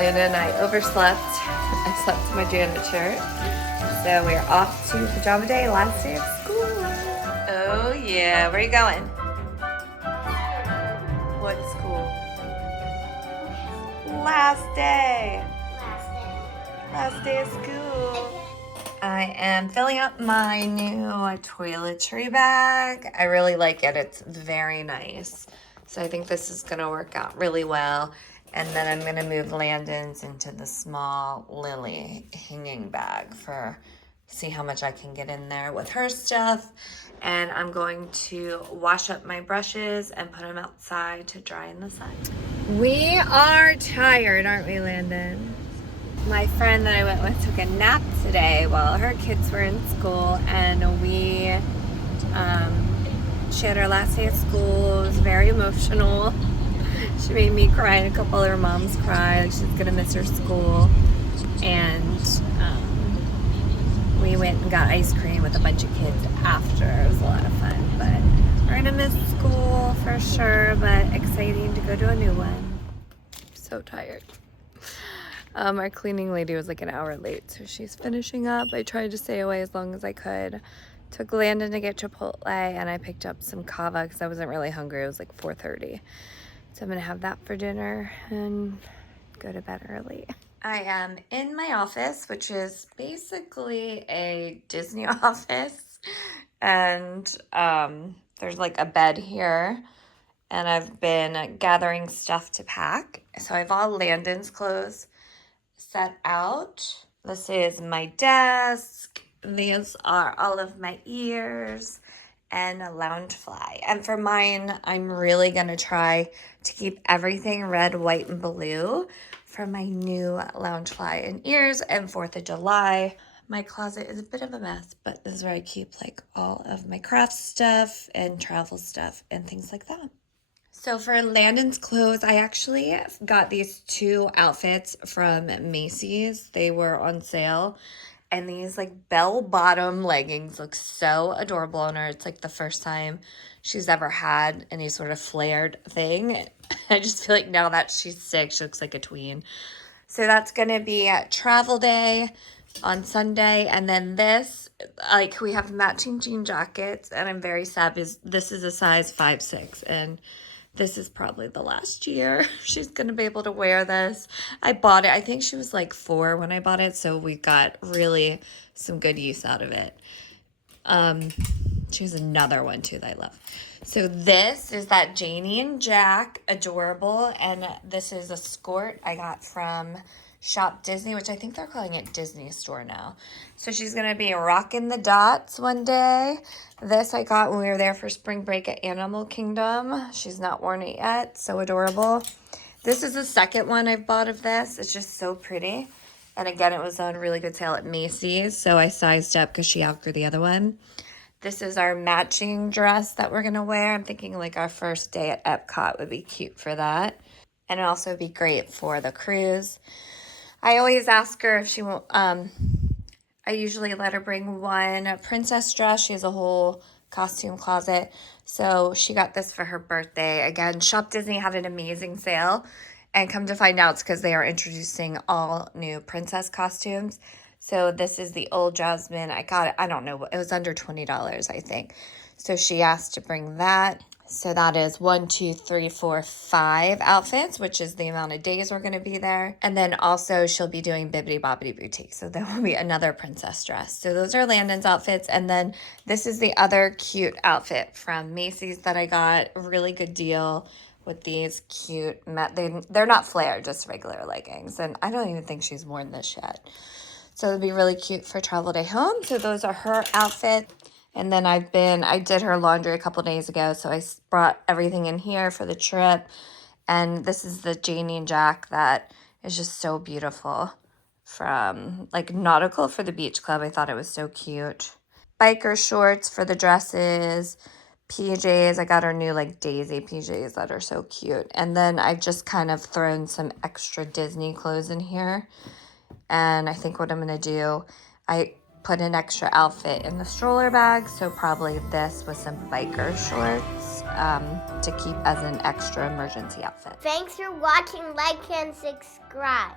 Landon and I overslept. I slept in my Janet shirt. So we're off to pajama day, last day of school. Oh yeah, where are you going? What school? Last day. Last day of school. I am filling up my new toiletry bag. I really like it. It's very nice. So I think this is gonna work out really well. And then I'm gonna move Landon's into the small Lily hanging bag see how much I can get in there with her stuff. And I'm going to wash up my brushes and put them outside to dry in the sun. We are tired, aren't we, Landon? My friend that I went with took a nap today while her kids were in school, and she had her last day of school. It was very emotional. She made me cry and a couple other moms cry, like she's gonna miss her school. And we went and got ice cream with a bunch of kids after. It was a lot of fun, but we're gonna miss school for sure, but exciting to go to a new one. So tired. Our cleaning lady was like an hour late, so she's finishing up. I tried to stay away as long as I could. Took Landon to get Chipotle, and I picked up some kava because I wasn't really hungry. It was like 4:30. So I'm gonna have that for dinner and go to bed early. I am in my office, which is basically a Disney office. And there's like a bed here. And I've been gathering stuff to pack. So I have all Landon's clothes set out. This is my desk. These are all of my ears and a Loungefly. And for mine, I'm really gonna try to keep everything red, white, and blue for my new Loungefly and ears and 4th of July. My closet is a bit of a mess, but this is where I keep like all of my craft stuff and travel stuff and things like that. So for Landon's clothes, I actually got these 2 outfits from Macy's. They were on sale. And these like bell-bottom leggings look so adorable on her. It's like the first time she's ever had any sort of flared thing. I just feel like now that she's 6, she looks like a tween. So that's going to be at travel day on Sunday. And then this, like we have matching jean jackets. And I'm very sad because this is a size 5'6". And this is probably the last year she's going to be able to wear this. I bought it. I think she was like 4 when I bought it. So we got really some good use out of it. She has another one too that I love. So this is that Janie and Jack, adorable. And this is a skirt I got from Shop Disney, which I think they're calling it Disney Store now. So she's going to be rocking the dots one day. This I got when we were there for spring break at Animal Kingdom. She's not worn it yet. So adorable. This is the second one I've bought of this. It's just so pretty. And again, it was on really good sale at Macy's. So I sized up because she outgrew the other one. This is our matching dress that we're going to wear. I'm thinking like our first day at Epcot would be cute for that. And it'll also be great for the cruise. I always ask her if she won't, I usually let her bring one princess dress. She has a whole costume closet. So she got this for her birthday. Again, Shop Disney had an amazing sale. And come to find out, it's because they are introducing all new princess costumes. So this is the Old Jasmine. I got it, I don't know, it was under $20, I think. So she asked to bring that. So that is 1, 2, 3, 4, 5 outfits, which is the amount of days we're going to be there. And then also she'll be doing Bibbidi Bobbidi Boutique. So there will be another princess dress. So those are Landon's outfits. And then this is the other cute outfit from Macy's that I got. Really good deal with these cute, they're not flared, just regular leggings. And I don't even think she's worn this yet. So it'll be really cute for travel day home. So those are her outfits. And then I did her laundry a couple days ago, so I brought everything in here for the trip. And this is the Janie and Jack that is just so beautiful from, like, Nautical for the Beach Club. I thought it was so cute. Biker shorts for the dresses. PJs, I got her new, like, Daisy PJs that are so cute. And then I've just kind of thrown some extra Disney clothes in here. And I think what I'm going to do, I put an extra outfit in the stroller bag, so probably this with some biker shorts to keep as an extra emergency outfit. Thanks for watching, like and subscribe.